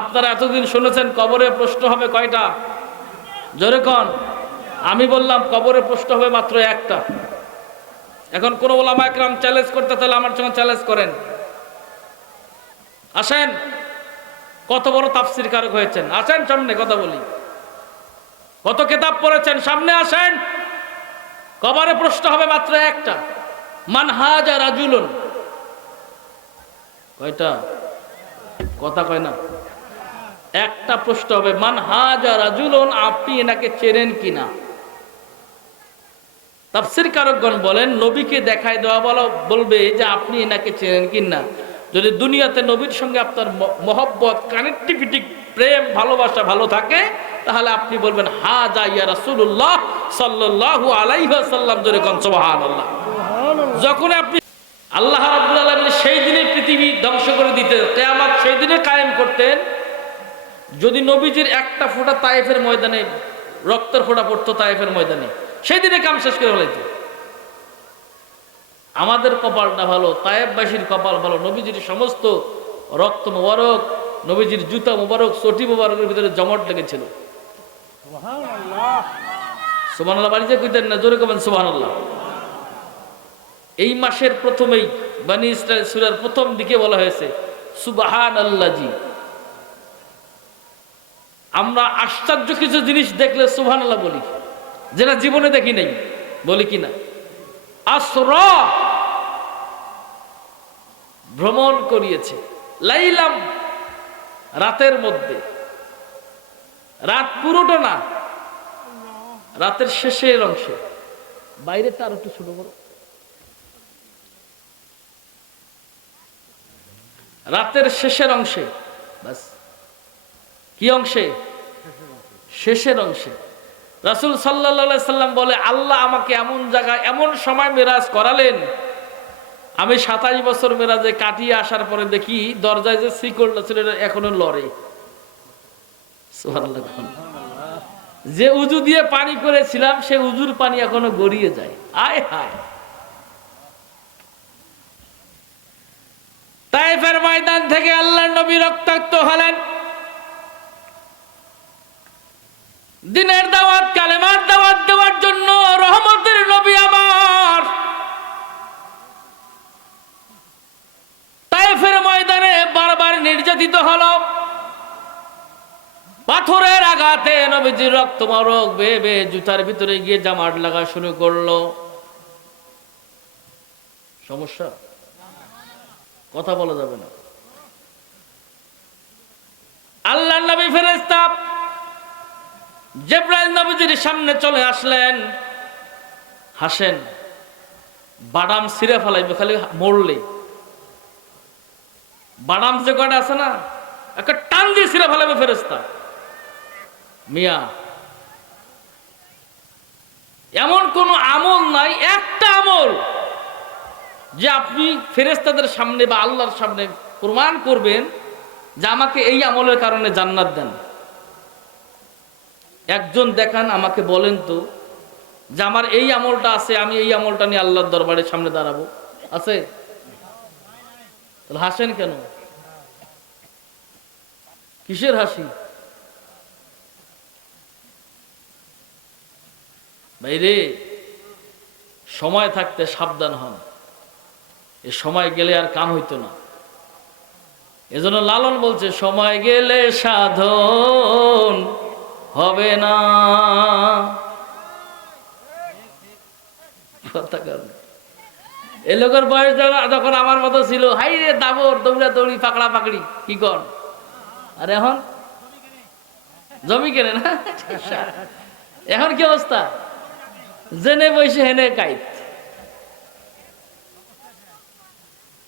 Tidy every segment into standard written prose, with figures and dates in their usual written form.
আপনারা এতদিন শুনেছেন কবরে প্রশ্ন হবে কয়টা? জোরে কোন। আমি বললাম কবরে প্রশ্ন হবে মাত্র একটা। এখন কোন ওলামা একরাম চ্যালেঞ্জ করতে, তাহলে আমার সঙ্গে চ্যালেঞ্জ করেন। আসেন, কত বড় তাফসীর কারক হয়েছেন, আসেন সামনে কথা বলি। কত কিতাব পড়েছেন, সামনে আসেন। কবরে প্রশ্ন হবে মাত্র একটা, মান হাজা রাজুলুন। কয়টা? কথা কয় না। একটা প্রশ্ন হবে, মান হাজা রাজুলুন, আপনি এনাকে চেনেন কিনা। তাফসীর কারকগণ বলেন নবীকে দেখায় দেওয়া বলবে যে আপনি এনাকে চেনেন কিনা। যদি দুনিয়াতে নবীর সঙ্গে আপনার মহব্বত, কানেক্টিভিটি, প্রেম, ভালোবাসা ভালো থাকে, তাহলে আপনি বলবেন হাজা ইয়া রাসূলুল্লাহ সাল্লাল্লাহু আলাইহি ওয়াসাল্লাম। জোরে কোন সুবহানাল্লাহ। যখন আপনি আল্লাহ রাব্বুল আলামিন সেই দিনে পৃথিবী ধ্বংস করে দিতে, কিয়ামত সেই দিনে কায়েম করতেন, যদি নবীজির একটা ফোঁটা তায়েফের ময়দানে রক্তের ফোঁটা পড়তো, তায়েফের ময়দানে, সেই দিনে কাম শেষ করে ফেলাইতো। আমাদের কপালটা ভালো, তায়েফবাসীর কপাল ভালো, নবীজির সমস্ত রক্ত মোবারক, নবীজির জুতা মোবারক, চটি মোবারকের ভিতরে জমট লেগেছিল। সুবহানাল্লাহ বাড়িতে কইতেন না? জোরে কবেন সুবহানাল্লাহ। এই মাসের প্রথমেই বনী ইসরাইল সূরার প্রথম দিকে বলা হয়েছে সুবহানাল্লাহি। আমরা আশ্চর্য কিছু জিনিস দেখলে সুবহানাল্লাহ বলি, যেটা জীবনে দেখি নাই, বলি কিনা? আসরা, ভ্রমণ করিয়েছে, লাইলাম, রাতের মধ্যে, রাত পুরোটা না, রাতের শেষের অংশে, বাইরেটা আর একটু ছোট বড়, রাতের শেষের অংশে, বাস। কি অংশে? শেষের অংশে। রাসূল সাল্লাল্লাহু আলাইহি সাল্লাম বলে, আল্লাহ আমাকে এমন জায়গায় এমন সময় মেরাজ করালেন, আমি 27 বছর মেরাজে কাটিয়ে আসার পরে দেখি দরজায় যে শিকলটা ছিল এখনো লড়ে। সুবহানাল্লাহ। যে উজু দিয়ে পানি করেছিলাম সে উজুর পানি এখনো গড়িয়ে যায়। আয় হায়। তায়েফের ময়দান থেকে আল্লাহর নবী রক্তাক্ত হলেন। দিনের দাওয়াত, কালেমার দাওয়াত দেওয়ার জন্য রহমতের নবী আমার তায়েফের ময়দানে বারবার নির্যাতিত হলো। পাথরের আঘাতে নবীজির রক্ত মরক বেয়ে বেয়ে জুতার ভিতরে গিয়ে জামাট লাগা শুরু করলো। সমস্যা? কথা বলা যাবে না। আল্লাহর নবী ফেরেশতা জিবরাইল নবীজির সামনে চলে আসলেন। হাসেন, বাদাম ছিঁড়ে ফেলাইবে খালি মরলে। বাদাম যে কটা আছে না, একটা টান দিয়ে ছিঁড়ে ফেলাইবে ফেরেশতা। মিয়া, এমন কোন আমল নাই, একটা আমল যে আপনি ফেরেশতাদের সামনে বা আল্লাহর সামনে প্রমাণ করবেন যে আমাকে এই আমলের কারণে জান্নাত দেন। একজন দেখান, আমাকে বলেন তো যে আমার এই আমলটা আছে, আমি এই আমলটা নিয়ে আল্লাহর দরবারের সামনে দাঁড়াবো। আছে? তাহলে হাসেন কেন? কিসের হাসি? ভাইরে, সময় থাকতে সাবধান হন, এ সময় গেলে আর কাম হইতো না। এজন্য লালন বলছে, সময় গেলে সাধন হবে না। এই লোকের বয়স যখন আমার মতো ছিল, হাই রে দাবর, দৌড়া দৌড়ি, পাকড়া পাকড়ি, কি কর। আর এখন জমি কেনে না। এখন কি অবস্থা? জেনে বসে হেনে কাইত।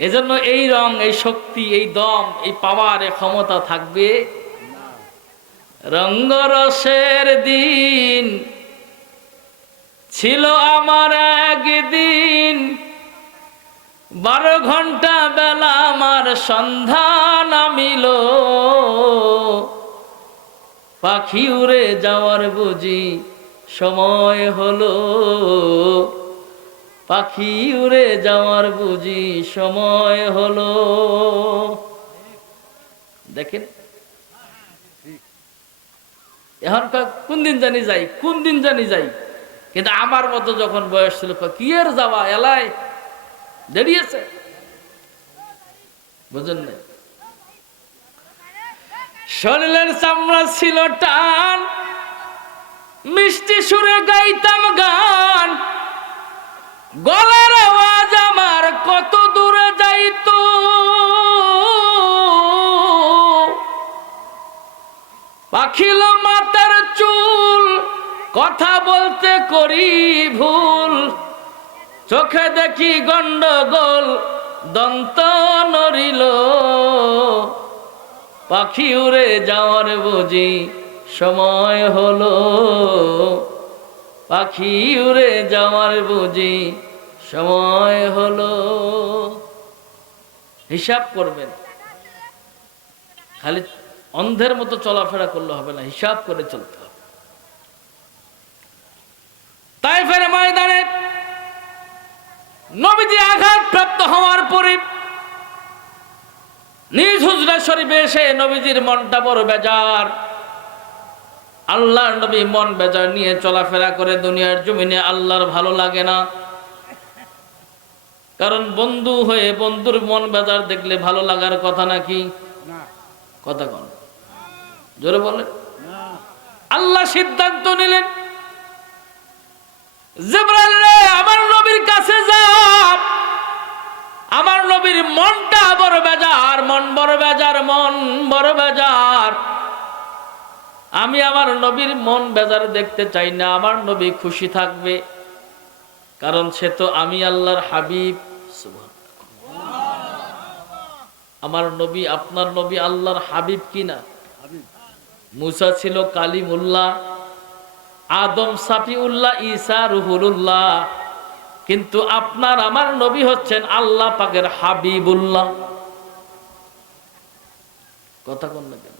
এজন্য এই রং, এই শক্তি, এই দম, এই পাওয়ার, এই ক্ষমতা থাকবে। রঙ্গরসের দিন ছিল আমার একদিন, 12 ঘন্টা বেলা আমার সন্ধ্যা নামিল, পাখি উড়ে যাওয়ার বুঝি সময় হলো, পাখি উড়ে যাওয়ার বুঝি সময় হলো। দেখেন এখন কোন দিন জানি যাই, কোন দিন জানি যাই। কিন্তু আমার মতো যখন বয়স ছিল, কি এর যাওয়া, এলাই দাঁড়িয়েছে, বুঝেন না? শরীরের চামড়া ছিল টান, মিষ্টি সুরে গাইতাম গান, গলার আওয়াজ আমার কত দূরে যাইতো। পাখিল মাথার চুল, কথা বলতে করি ভুল, চোখে দেখি গন্ডগোল, দন্ত নড়িল। পাখি উড়ে যাওয়ার বুঝি সময় হলো, পাখি উড়ে যাওয়ার বুঝি সময় হলো। হিসাব করবেন, খালি অন্ধের মতো চলাফেরা করলে হবে না, হিসাব করে চলতে হবে। তায়েফের ময়দানে নবীজি আঘাতপ্রাপ্ত হওয়ার পরে নিজ হুজরা শরীফে এসে নবীজির মনটা বড় বেজার। আল্লাহর নবী মন বেজার নিয়ে চলাফেরা করে দুনিয়ার জমিনে, আল্লাহর ভালো লাগে না। কারণ বন্ধু হয়ে বন্ধুর মন বেজার দেখলে ভালো লাগার কথা নাকি? কথা কোন জোরে বলে। আল্লাহ সিদ্ধান্ত নিলেন, জিবরাইল রে আমার নবীর কাছে যা, আমার নবীর মনটা বড় বেজার, মন বড় বেজার, মন বড় বেজার। আমি আমার নবীর মন বেজার দেখতে চাই না, আমার নবী খুশি থাকবে, কারণ সে তো আমি আল্লাহর হাবিব। আমার নবী, আপনার নবী আল্লাহর হাবিব কিনা? মুসা ছিল কালিমুল্লাহ, আদম সাফিউল্লাহ, ঈসা রুহুল্লাহ, কিন্তু আপনার আমার নবী হচ্ছেন আল্লাহ পাকের হাবিবুল্লাহ। কথা কোন না কেন?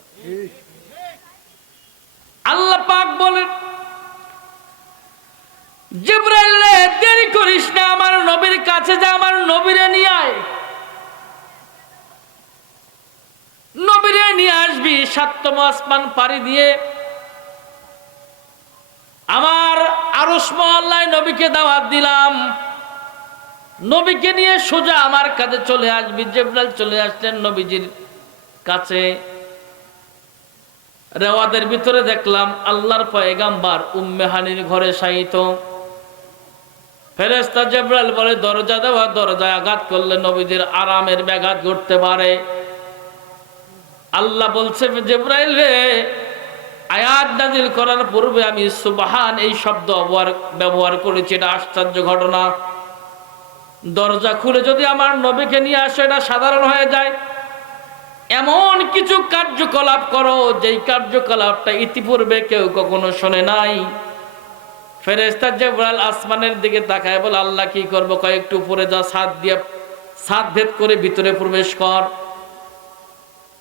আল্লাহ পাক বলেন, জিবরাইল রে দেরি করিস না, আমার নবীর কাছে যা, আমার নবীরে নিয়ে আয়, নবীরে নিয়ে আসবি। সাতম আসমান পাড়ি দিয়ে আমার আরশ মহল্লায় নবীকে দাওয়াত দিলাম, নবীকে নিয়ে সোজা আমার কাছে চলে আসবি। জিবরাইল চলে আসলেন নবীজির কাছে। রেওয়াদের ভিতরে দেখলাম আল্লাহর পয়গাম্বার উম্মে হানির ঘরে শায়িত। ফেরেশতা জিবরাইল বলে, দরজা দেওয়া, দরজায় আঘাত করলে নবীজির আরামের ব্যাঘাত ঘটতে পারে। আল্লাহ বলছে, জিবরাইল রে, আয়াত নাজিল করার পূর্বে আমি সুবহান এই শব্দ ব্যবহার করেছি, এটা আশ্চর্য ঘটনা। দরজা খুলে যদি আমার নবীকে নিয়ে আসো, এটা সাধারণ হয়ে যায়। এমন কিছু কার্যকলাপ করো যেই কার্যকলাপটা ইতিপূর্বে কেউ কখনো শোনে নাই। ফেরেশতা জিবরাইল আসমানের দিকে তাকায় বলে, আল্লাহ কি করবো? কয়েকটু উপরে যা, ছাদ ভেদ করে ভিতরে প্রবেশ কর।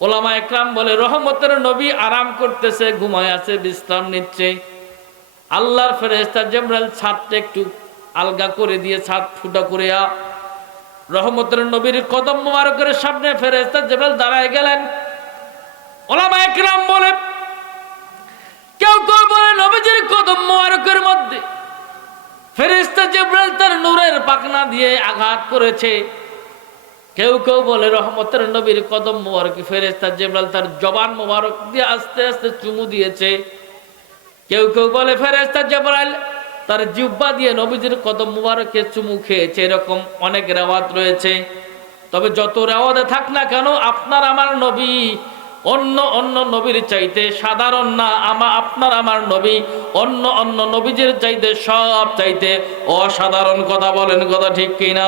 ওলামা একরাম বলে, রহমতের নবী আরাম করতেছে, ঘুমায় আছে, বিশ্রাম নিচ্ছে। আল্লাহর ফেরেশতা জিবরাইল ছাদটা একটু আলগা করে দিয়ে ছাদ ফুটা করে রহমতের নবীর কদম মোবারকের সামনে ফেরেশতা জিবরাইল দাঁড়ায় গেলেন। ওলামা একরাম বলে, কেউ কেউ বলে নবীজির কদম মোবারকের মধ্যে ফেরেশতা জিবরাইল তার নূরের পাখনা দিয়ে আঘাত করেছে। কেউ কেউ বলে রহমতের নবীর কদম মোবারক ফেরেশতা জিবরাইল তার জবান মোবারক দিয়ে আস্তে আস্তে চুমু দিয়েছে। কেউ কেউ বলে ফেরেশতা জিবরাইল তার জিহ্বা দিয়ে নবীজির কদম মোবারকে চুমু খেয়েছে। এরকম অনেক রেওয়াত রয়েছে। তবে যত রেওয়াতে থাক না কেন, আপনার আমার নবী অন্য অন্য নবীর চাইতে সাধারণ না। আপনার আমার নবী অন্য অন্য নবীদের চাইতে সব চাইতে অসাধারণ। কথা বলেন, কথা ঠিক কিনা?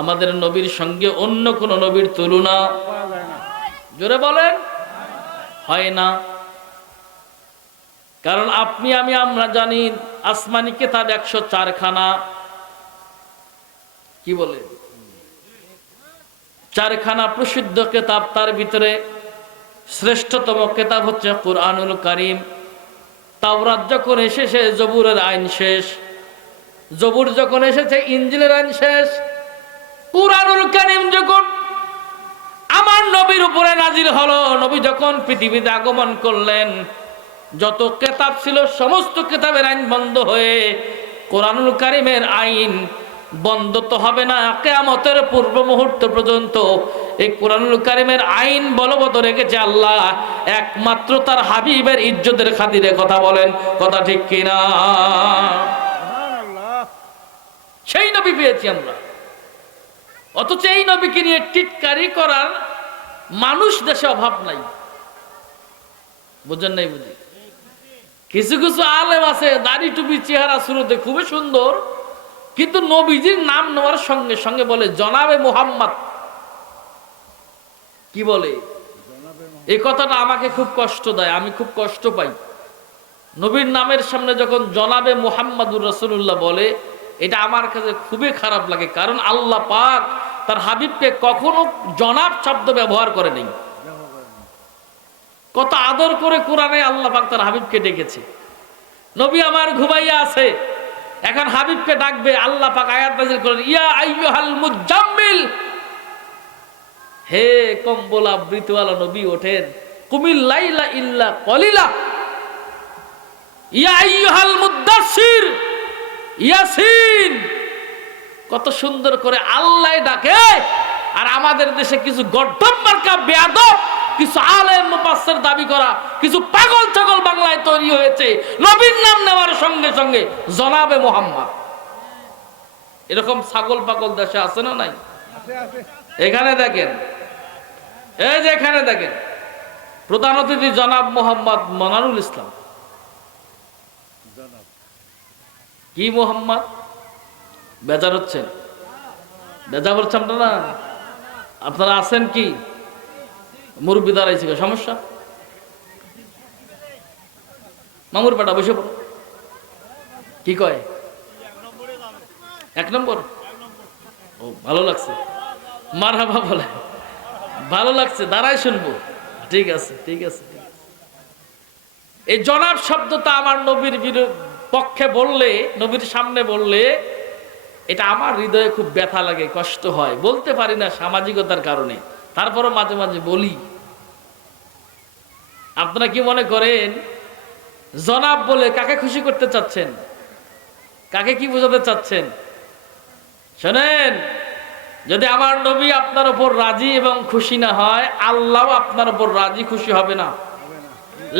আমাদের নবীর সঙ্গে অন্য কোন নবীর তুলনা জোরে বলেন হয় না। কারণ আপনি আমি আমরা জানি আসমানি কিতাব 104 খানা, কি বলে 4 খানা প্রসিদ্ধ কিতাব। তার ভিতরে শ্রেষ্ঠতম কিতাব হচ্ছে কুরআনুল কারীম। তাওরাত যখন এসেছে জবুরের আইন শেষ, জবুর যখন এসেছে ইনজিলের আইন শেষ। কুরআনুল কারীম যখন আমার নবীর উপরে নাজিল হলো। নবী যখন পৃথিবীতে আগমন করলেন, যত কিতাব ছিল সমস্ত কিতাবের আইন বন্ধ হয়ে কোরআনুল কারীমের আইন বন্ধ তো হবে না, কিয়ামতের পূর্ব মুহূর্ত পর্যন্ত এই কোরআনুল কারীমের আইন বলবৎ রেখেছে আল্লাহ একমাত্র তার হাবিবের ইজ্জতের খাতিরে। কথা বলেন, কথা ঠিক কিনা? সেই নবী পেয়েছি আমরা, অথচ এই নবীকে নিয়ে টিটকারি করার মানুষ দেশে অভাব নাই। বুঝেন নাই? বুঝি কিছু কিছু আলেম আছে দাড়ি টুপি চেহারা শুরুতে খুবই সুন্দর, কিন্তু নবীজির নাম নেওয়ার সঙ্গে সঙ্গে বলে জনাবে মুহাম্মদ। কি বলে? এই কথাটা আমাকে খুব কষ্ট দেয়, আমি খুব কষ্ট পাই। নবীর নামের সামনে যখন জনাবে মুহাম্মাদুর রাসূলুল্লাহ বলে, এটা আমার কাছে খুবই খারাপ লাগে। কারণ আল্লাহ পাক তার হাবিবকে কখনো জনাব শব্দ ব্যবহার করে নেই। কত আদর করে কোরআনে আল্লাহ পাক তার হাবিবকে ডেকেছে। নবী আমার ঘুমাইয়া আছে, এখন হাবিবকে ডাকবে, আল্লাহ পাক আয়াত নাযিল করেন, ইয়া আইয়ুহাল মুজাম্মিল, হে কম্বল আবৃতওয়ালা নবী ওঠেন, কুমিল লাইলা ইল্লা কলিলা, ইয়া আইয়ুহাল মুদাসসির ইয়াসিন। কত সুন্দর করে আল্লাহ ডাকে। আর আমাদের দেশে কিছু গর্দভ মার্কা বেয়াদব, কিছু আলেম মুফাসসির দাবি করা কিছু পাগল ছাগল বাংলায় তৈরি হয়েছে, নবীর নাম নেওয়ার সঙ্গে সঙ্গে জনাবে মুহাম্মদ। এরকম ছাগল পাগল দেশে আছে না নাই? এখানে দেখেন, এই যে এখানে দেখেন, প্রধান অতিথি জনাব মোহাম্মদ মনারুল ইসলাম। কি মোহাম্মদ? বেজার হচ্ছেন? বেজা বলছেন না? আপনারা আছেন কি? মুরব্বী দাঁড়াইছে, সমস্যা? মামুর পাটা বসে পড়ো। কি কয়? 1 নম্বর? ও ভালো লাগছে, মারহাবা বলে, ভালো লাগছে, দাঁড়াই শুনবো। ঠিক আছে, ঠিক আছে। এই জনাব শব্দটা আমার নবীর পক্ষে বললে, নবীর সামনে বললে, এটা আমার হৃদয়ে খুব ব্যথা লাগে, কষ্ট হয়, বলতে পারি না সামাজিকতার কারণে, তারপরও মাঝে মাঝে বলি। আপনারা কি মনে করেন জনাব বলে কাকে খুশি করতে চাচ্ছেন? কাকে কি বোঝাতে চাচ্ছেন? শোনেন, যদি আমার নবী আপনার উপর রাজি এবং খুশি না হয়, আল্লাহ আপনার উপর রাজি খুশি হবে না।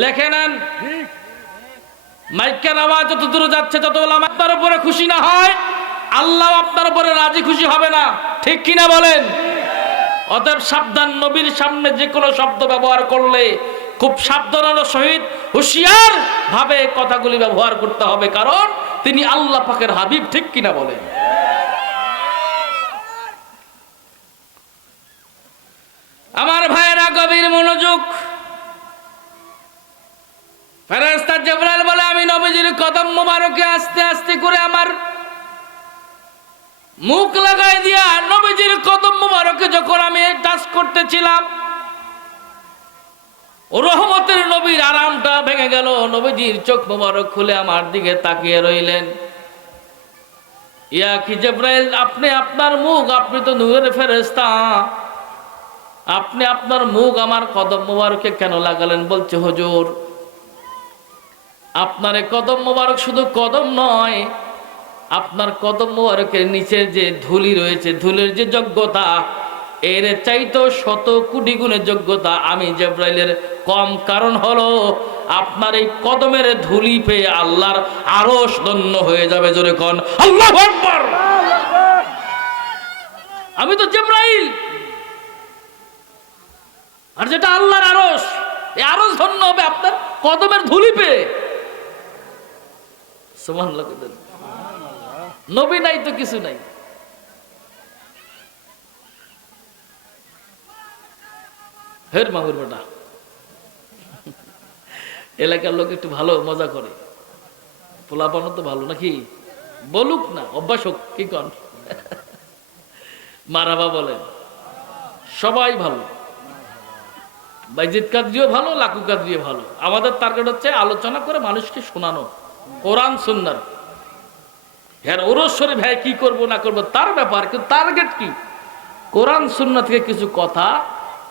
লেখে নেন, মাইকের আওয়াজ যত দূরে যাচ্ছে, যত ওলামা আপনার উপরে খুশি না হয়, আল্লাহ আপনার উপরে রাজি খুশি হবে না। ঠিক কিনা বলেন? অতএব সাবধান, নবীর সামনে যে কোনো শব্দ ব্যবহার করলে খুব সাবধানের সহিত হুঁশিয়ার ভাবে কথাগুলি ব্যবহার করতে হবে, কারণ তিনি আল্লাহ পাকের হাবিব। ঠিক কিনা বলেন? আমার ভাইয়েরা গভীর মনোযোগ। ফেরেশতা জিবরাইল বলে, আমি নবীজির কদম মোবারকে আস্তে আস্তে করে আমার মুখ লাগাই দিয়া নবীজির কদম মোবারকে যখন আমি টাচ করতেছিলাম, রহমতের নবীর আরামটা ভেঙে গেল। নবীজির চোখ মোবারক খুলে আমার দিকে তাকিয়ে রইলেন। ইয়া কি জিবরাইল, আপনি আপনার মুখ, আপনি তো নূরের ফেরেশতা, আপনি আপনার মুখ আমার কদম মোবারকে কেন লাগালেন? বলছে, হুজুর, আপনার কদম মোবারক শুধু কদম নয়, আপনার কদম মোবারকের নিচে যে ধুলি রয়েছে, ধুলের যে যোগ্যতা, এর চাইতো 100 কোটি গুণের যোগ্যতা আমি জিবরাইলের কম। কারণ হলো আপনার এই কদমের ধুলি পেয়ে আল্লাহর আরশ ধন্য হয়ে যাবে। জোরে কোন আল্লাহু আকবার। আমি তো জিবরাইল, আর যেটা আল্লাহর আরশ, এই আরশ ধন্য হবে আপনার কদমের ধুলি পেয়ে। সুবহানাল্লাহ। নবী নাই তো কিছু নাই। হের মাহুর বেটা, এলাকার লোক একটু ভালো মজা করে, পোলাপানো তো ভালো নাকি, বলুক না, অভ্যাস হোক। কি কন? মারাবা বলেন, সবাই ভালো, বাইজিদ কাদরিও ভালো, লাকু কাদরিও ভালো। আমাদের টার্গেট হচ্ছে আলোচনা করে মানুষকে শোনানো কোরআন সুন্নাহর। হ্যাঁ, ওরস শরীফ ভাই কি করবো না করবো তার ব্যাপার, কিন্তু টার্গেট কি? কোরআন সুন্নাহ থেকে কিছু কথা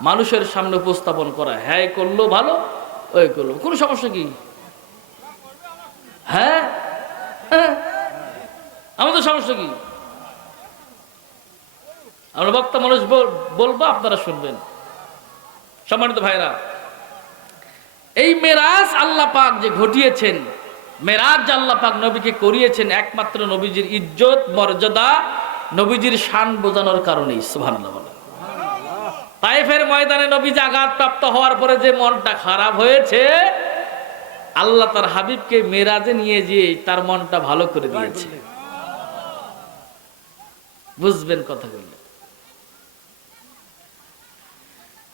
মানুষের সামনে উপস্থাপন করা, হ্যাঁ করলো ভালো, ওই করলো, কোনো সমস্যা কি? হ্যাঁ হ্যাঁ, আমাদের সমস্যা কি? আমরা বক্তা মানুষ বলবো, আপনারা শুনবেন। সম্মানিত ভাইরা, এই মেরাজ আল্লাহ পাক যে ঘটিয়েছেন, মেরাজ আল্লাহ পাক নবীকে করিয়েছেন একমাত্র নবীজির ইজ্জত মর্যাদা, নবীজির শান বোঝানোর কারণেই। সুবহানাল্লাহ। তায়েফের ময়দানে নবীজি আঘাতপ্রাপ্ত হওয়ার পরে যে মনটা খারাপ হয়েছে, আল্লাহ তার হাবিবকে মেরাজে নিয়ে যেয়ে তার মনটা ভালো করে দিয়েছে। বুঝবেন কথাগুলো।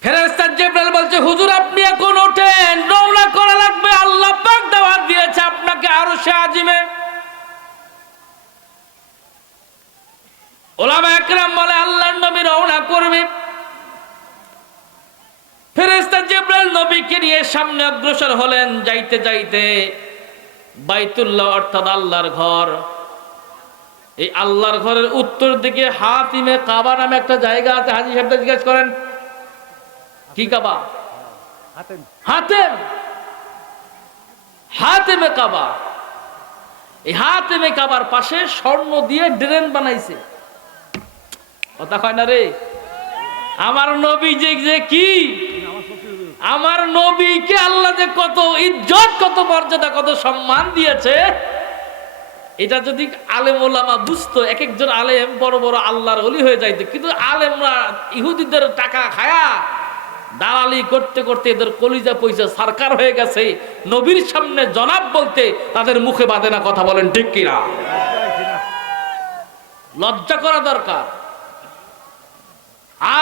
ফেরেশতা জিবরাইল বলছে, হুজুর আপনি এখন ওঠেন, রওনা করা লাগবে, আল্লাহ পাক দাওয়াত দিয়েছে আপনাকে আরশে আজিমে। উলামা একরাম বলে আল্লাহর নবী রওনা করবে। ফেরেশতা জিবরাইল নবীকে নিয়ে সামনে অগ্রসর হলেন। যাইতে যাইতে বাইতুল্লাহ অর্থাৎ আল্লাহর ঘর, এই আল্লাহর ঘরের উত্তর দিকে হাতিমে কাবা নামে একটা জায়গা আছে। হাজী সাহেবটা জিজ্ঞেস করেন কি কাবা? হাতেম, হাতেমে কাবা। এই হাতেমে কাবার পাশে স্বর্ণ দিয়ে ড্রেন বানাইছে। কথা কয় না রে? আমার নবী যে কি, আমার নবীকে আল্লাহ যে কত ইজ্জত, কত মর্যাদা, কত সম্মান দিয়েছে, এটা যদি আলেম ওলামা বুঝতো, এক একজন আলেম বড় বড় আল্লাহর ওলি হয়ে যাইতো। কিন্তু আলেমরা ইহুদিদের টাকা খায়া দালালি করতে করতে এদের কলিজা পয়সা সরকার হয়ে গেছে। নবীর সামনে জনাব বলতে তাদের মুখে বাঁধে না। কথা বলেন ঠিক কিনা? লজ্জা করা দরকার।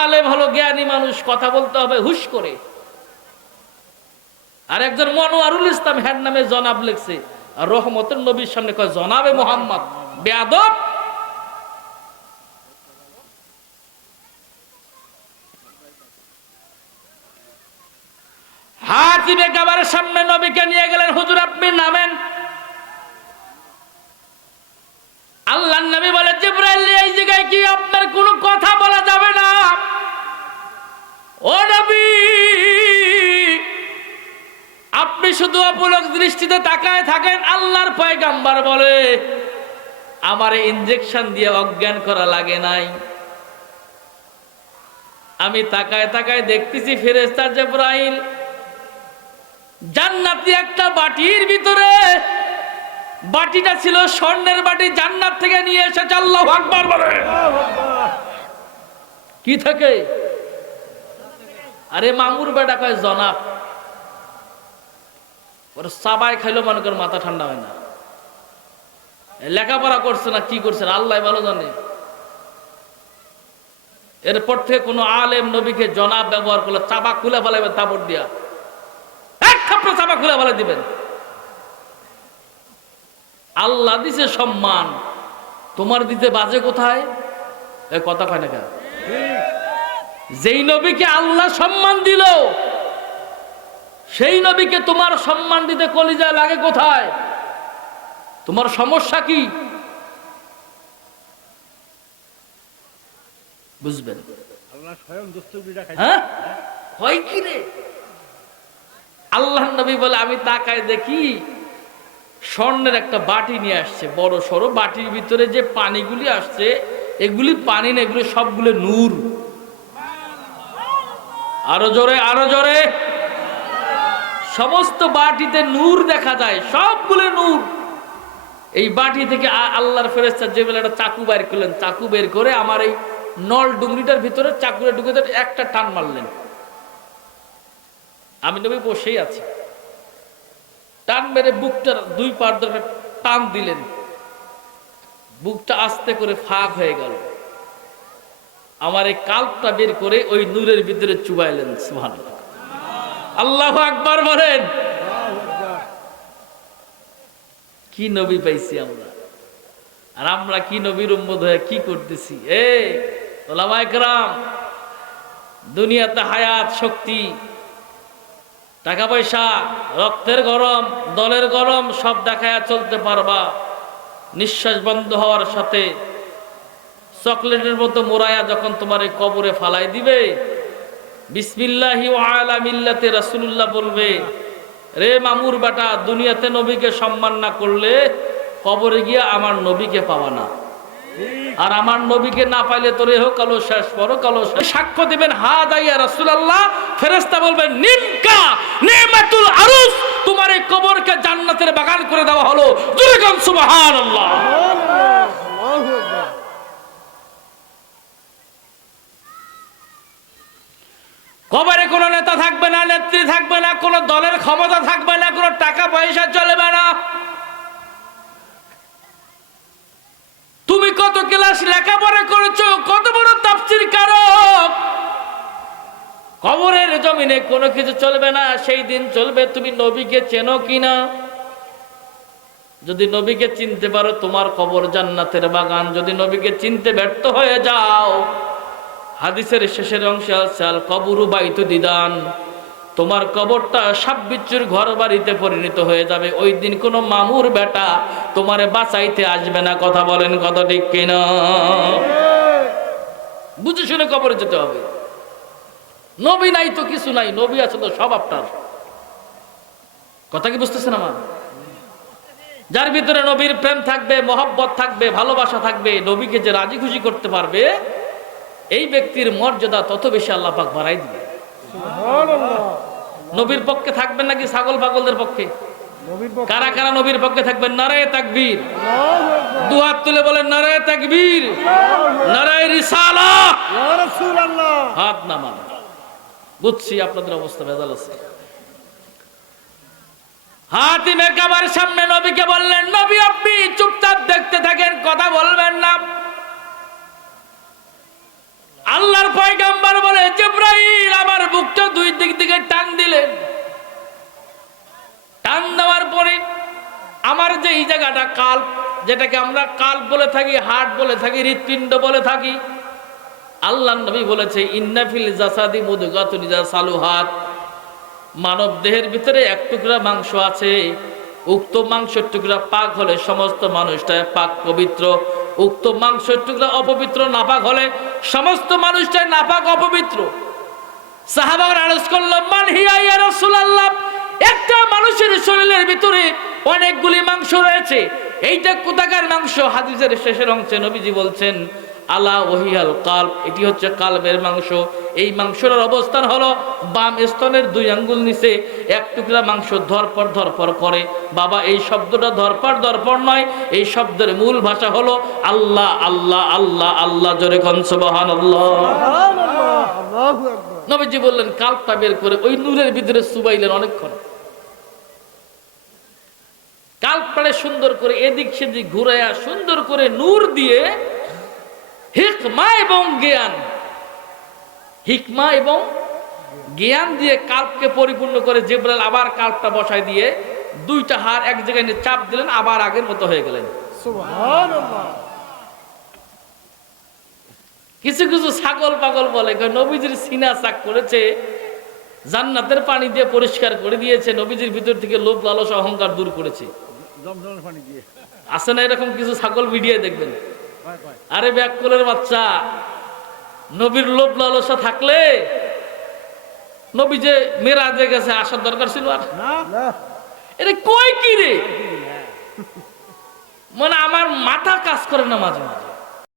আলেম হলো জ্ঞানী মানুষ, কথা বলতে হবে হুশ করে। আর একজন মনোয়ারুল ইসলাম হ্যাড নামে জনাব লিখছে, আর রহমতের নবীর সামনে কয় জনাবে মোহাম্মদ, বেয়াদব। হাতিমে কাবার সামনে নবীকে নিয়ে গেলেন। হুজুর আপনি নামেন। আল্লাহর নবী বলে, জিবরাইল এই জায়গায় কি আপনার কোনো কথা বলা যাবে না? ও নবী, আপনি শুধু অপলক দৃষ্টিতে তাকায় থাকেন। আল্লাহর পয়গাম্বার বলে, আমার ইনজেকশন দিয়ে অজ্ঞান করা লাগে নাই। আমি তাকায় তাকায় দেখতেছি ফেরেশতা জিবরাইল জান্নাতি একটা বাটির ভিতরে, বাটিটা ছিল স্বর্ণের বাটি, জান্নাত থেকে নিয়ে এসেছে। আল্লাহু আকবার বলে। কি থাকে? আরে মামুর বেটা কয় জনাব। ওর সাবাই খাইলো মনে কর মাথা ঠান্ডা হয় না। লেখাপড়া করছে না কি করছে আল্লাহ ভালো জানে। এরপর থেকে কোন আলেম নবীকে জনাব ব্যবহার করলে চাবা খুলে ফেলাবেন, তাবড় দিয়া এক থাপড়ে চাবা খুলে ফেলে দিবেন। আল্লাহ দিছে সম্মান, তোমার দিতে বাজে কোথায়? এই কথা কয় না কেন? যেই নবীকে আল্লাহ সম্মান দিল, সেই নবীকে তোমার সম্মান দিতে কলিজা লাগে কোথায়? তোমার সমস্যা কি? বুঝবেন? হ্যাঁ, হয় কি রে? আল্লাহ নবী বলে, আমি তাকায় দেখি স্বর্ণের একটা বাটি নিয়ে আসছে, বড় সড়ো। বাটির ভিতরে যে পানিগুলি আসছে, এগুলি পানি না, এগুলো সবগুলো নূর। আরো জোরে, আরো জোরে। সমস্ত বাটিতে নূর দেখা যায়, সবগুলো নূর। এই বাটি থেকে আল্লাহর ফেরেশতা জিবরাইল একটা চাকু বের করলেন। চাকু বের করে আমার এই নল ডুংরিটার ভিতরে চাকুরে ঢুকে একটা টান মারলেন। আমি নবী বসেই আছি, টান মেরে বুকটার দুই পার ধরে টান দিলেন। বুকটা আস্তে করে ফাঁক হয়ে গেল। আমার এই কাল্পটা বের করে ওই নূরের ভিতরে চুবাইলেন। সুবহানাল্লাহ, আল্লাহু আকবার বলেন। কি নবী পাইছি আমরা, আর আমরা কি নবীর উম্মত হয়ে কি করতেছি? ওলামায়ে কেরাম, দুনিয়াতে হায়াত, শক্তি, টাকা পয়সা, রক্তের গরম, দলের গরম সব দেখায়া চলতে পারবা। নিঃশ্বাস বন্ধ হওয়ার সাথে চকলেটের মতো মোড়ায়া যখন তোমার এই কবরে ফালাই দিবে, বিসমিল্লাহি ওয়া আলা মিল্লাতে রাসূলুল্লাহ বলবে, রে মামুর বেটা, দুনিয়াতে নবীকে সম্মান না করলে কবরে গিয়া আমার নবীকে পাওয়া না, আর আমার নবীকে না পাইলে তোর ইহকালও শেষ পরকালও শেষ। সাক্ষ্য দিবেন হাদা ইয়া রাসূলুল্লাহ, ফেরেশতা বলবেন নিমকা নিমাতুল আরুস, তোমার এই কবরকে জান্নাতের বাগান করে দেওয়া হলো। জোরে বলুন সুবহানাল্লাহ। কবরে কোনো নেতা থাকবে না, নেত্রী থাকবে না, কোনো দলের ক্ষমতা থাকবে না, কোনো টাকা পয়সা চলবে না। তুমি কত ক্লাস লেখাপড়া করেছো, কত বড় তাফসীর কারক, কবরের জমিনে কোনো কিছু চলবে না। সেই দিন চলবে তুমি নবীকে চেনো কিনা। যদি নবীকে চিনতে পারো তোমার কবর জান্নাতের বাগান, যদি নবীকে চিনতে ব্যর্থ হয়ে যাও, হাদিসের শেষের অংশে আছে আল কবরু বাইতু দিদান, তোমার কবরটা সাপ বিচ্ছুর ঘর বাড়িতে পরিণত হয়ে যাবে। ওই দিন কোনো মামুর বেটা তোমারে বাঁচাইতে আসবে না। কথা বলেন, কথা ঠিক কিনা? বুঝে শুনে কবরে যেতে হবে। নবী নাই তো কিছু নাই, নবী আছে তো সব আপনার। কথা কি বুঝতেছেন আমার? যার ভিতরে নবীর প্রেম থাকবে, মহব্বত থাকবে, ভালোবাসা থাকবে, নবীকে যে রাজি খুশি করতে পারবে, এই ব্যক্তির মর্যাদা তত বেশি আল্লাহ পাক বাড়াই দিবে। নবীর পক্ষে থাকবেন নাকি ছাগল পাগলদের পক্ষে? কারা কারা নবীর পক্ষে থাকবেন? নারায়ে তাকবীর, দুহাত তুলে বলেন নারায়ে তাকবীর, নারায়ে রিসালাহ, ইয়া রাসূলুল্লাহ। হাত নামান। বুঝছি আপনাদের অবস্থা ভেজাল আছে। হাতিমে কাবার সামনে নবীকে বললেন, নবী আপনি চুপচাপ দেখতে থাকেন, কথা বলবেন না। আল্লাহর পয়গম্বর বলে, জিবরাইল আমার বুকটা দুই দিক থেকে টান দিলেন। টান দেওয়ার পরে আমার যে এই জায়গাটা কাল্প, যেটাকে আমরা কাল্প বলে থাকি, হার্ট বলে থাকি, হৃৎপিণ্ড বলে থাকি, আল্লাহর নবী বলেছে ইন্না ফিল জাসাদি মুদগাতুন ইযা সালুহাত, মানব দেহের ভিতরে এক টুকরা মাংস আছে, উক্ত মাংসের টুকরা পাক হলে সমস্ত মানুষটাই পাক পবিত্র, উক্ত মাংসের টুকরা অপবিত্র নাপাক হলে সমস্ত মানুষটাই নাপাক অপবিত্র। সাহাবারা আরজ করল, মান হিয়া ইয়া রাসূলুল্লাহ, একটা মানুষের শরীরের ভিতরে অনেকগুলি মাংস রয়েছে, এইটা কোথাকার মাংস? হাদিসের শেষের অংশে নবীজি বলছেন আলা ওহিয়াল কালব, এটি হচ্ছে কালবের মাংস। এই মাংসের অবস্থান হলো বাম স্তনের 2 আঙ্গুল নিচে এক টুকরা মাংস ধরপর ধরপর করে। বাবা, এই শব্দটা ধরপর ধরপর নয়, এই শব্দের মূল ভাষা হলো আল্লাহ আল্লাহ আল্লাহ আল্লাহ। জোরে কোন সুবহানাল্লাহ। আল্লাহু আকবার। নবীজি বললেন কালবটা বের করে ওই নূরের ভিতরে চুবাইলেন অনেকক্ষণ। কালবটারে সুন্দর করে এদিক সেদিক ঘুরাইয়া সুন্দর করে নূর দিয়ে হিকমা এবং জ্ঞান, হিকমা এবং জ্ঞান দিয়ে কাল্পকে পরিপূর্ণ করে জিবরাইল আবার কাল্পটা বসায় দিয়ে 2টা হাড় এক জায়গায় নিয়ে চাপ দিলেন, আবার আগের মতো হয়ে গেলেন। সুবহানাল্লাহ। কিছু কিছু ছাগল পাগল বলে নবীজির সিনা চাক করেছে, জান্নাতের পানি দিয়ে পরিষ্কার করে দিয়েছে, নবীজির ভিতর থেকে লোভ লালসা অহংকার দূর করেছে। জমজমের পানি দিয়ে আছে না এরকম কিছু ছাগল ভিডিও দেখবেন। আরে ব্যাককুলের বাচ্চা, নবীর লোভ লালসা থাকলে নবী যে মেরাজে গেছে আসার দরকার ছিল? আর এটা কই কি রে, মানে আমার মাথা কাজ করে না মাঝে মাঝে।